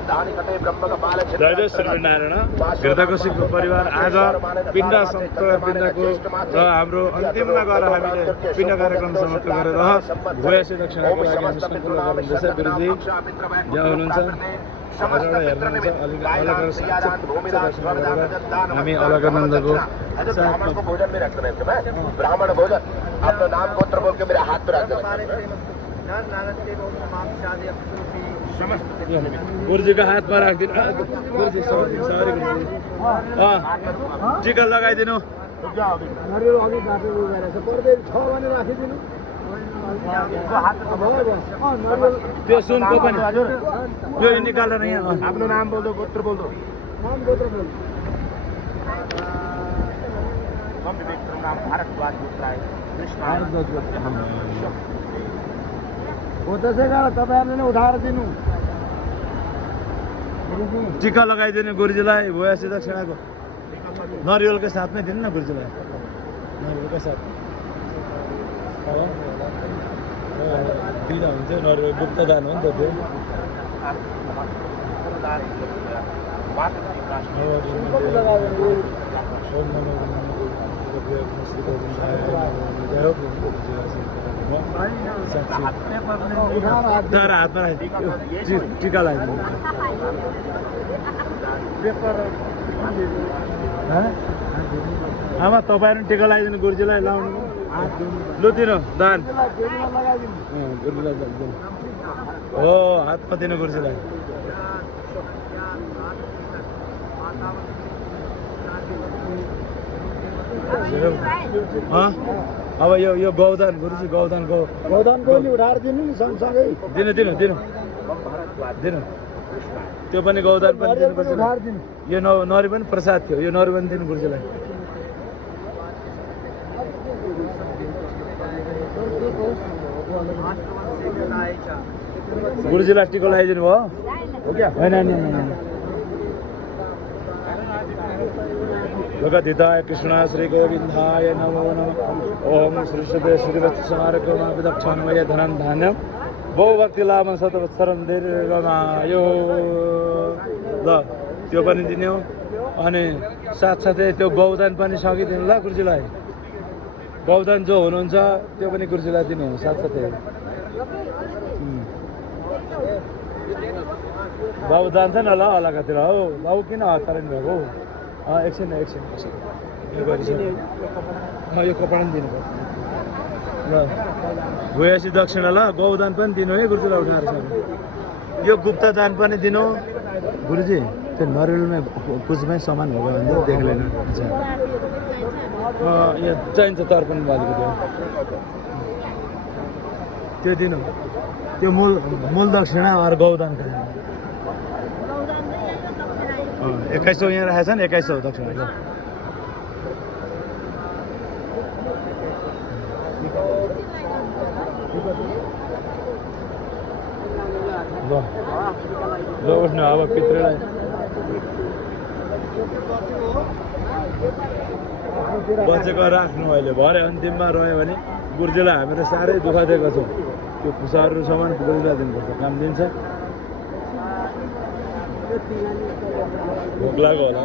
जय जय श्रीनारायण घृतकोशीको परिवार आज पिण्ड संस्कार पिण्डको र हाम्रो अन्तिममा गएर हामीले पिण्ड कार्यक्रम समाप्त गरेर भुयासी दक्षिणाको लागि हामी सङ्कल्प गर्नुहुँदैछ। गुरुजी यहाँ हुनुहुन्छ, हामी अलकानन्दको ब्राह्मण भोजन अपना नाम गोत्र बोल के मेरे हाथ पे रख देना। गुरुजीको हातमा राखिदिनु। गुरुजी सरी गुरुजी टिका लगाइदिनु। त्यो सुनको पनि यो निकालेर यहाँ आफ्नो नाम बोल दो, गोत्र बोल दो। नाम गोत्र बोल। हम विवेक नाम भारद्वाज गोत्र है। कृष्ण वो दसेगा तपाईहरुले नै उठाएर दिनु। टिका लगाइदिनु गुरुजीलाई भुयासी दक्षिणाको नरिवलकै साथमै दिनु न गुरुजीलाई। नरिवलकै साथ दिँदा हुन्छ। नरिवल गुप्त दान हो नि त त्यो। हातमा टिका लगाइदिनु। आमा तपाईँहरू टिका लगाइदिनु गुरुजीलाई लाउनु। लु दिनु दान गुरुजीलाई हो हातमा दिनु गुरुजीलाई। अब यो गौदान गुरुजी गौदानको नि उठाएर दिनु नि सँगसँगै। दिनु दिनु दिनु दिनु त्यो पनि गौदान पनि दिनुपर्छ। यो नरी पनि प्रसाद थियो, यो नरी पनि दिनु गुरुजीलाई। गुरुजीलाई टिका लगाइदिनु भयो हो क्या? होइन जगद्धिताय कृष्ण श्री गोविन्दाय नमो नमः। ओम श्री शुद्धे श्रीवत्समारकोमाविदक्षान्मय धनं धान्यम बहुभक्ति लाभं शतवत्सरं दीर्घमायो। ल त्यो पनि दिने हो। अनि साथसाथै त्यो गौदान पनि सकिदिनु ल गुरुजीलाई। गौदान जो हुनुहुन्छ त्यो पनि गुरुजीलाई दिनु हो साथसाथै। बाबु जान्छ न ल अलकातिर हो। बाबु किन हतारिनु भएको? एकछिन यो कपडा पनि दिनुभयो ल। भुयासी दक्षिणा ल गौदान पनि दिनु है गुरुजीलाई उठाएर छ। यो गुप्त दान पनि दिनु गुरुजी। त्यो नरिवलमै पुजमै सामान हो भने देख लिनु। यो चाहिन्छ तर्पण बालीको त्यो दिनु। त्यो मूल दक्षिणा अरू गौदान 2100 यहाँ राखेको छ नि। 2100 दक्षिणा ल। उठ्नु अब पितृलाई बचेको राख्नु। अहिले भरे अन्तिममा रह्यो भने गुरुजीलाई हामीले साह्रै दुःख दिएको छौँ। त्यो खुसाहरू सामान गुरुजीलाई दिनुपर्छ, काम दिन्छ। भोक लाग्यो होला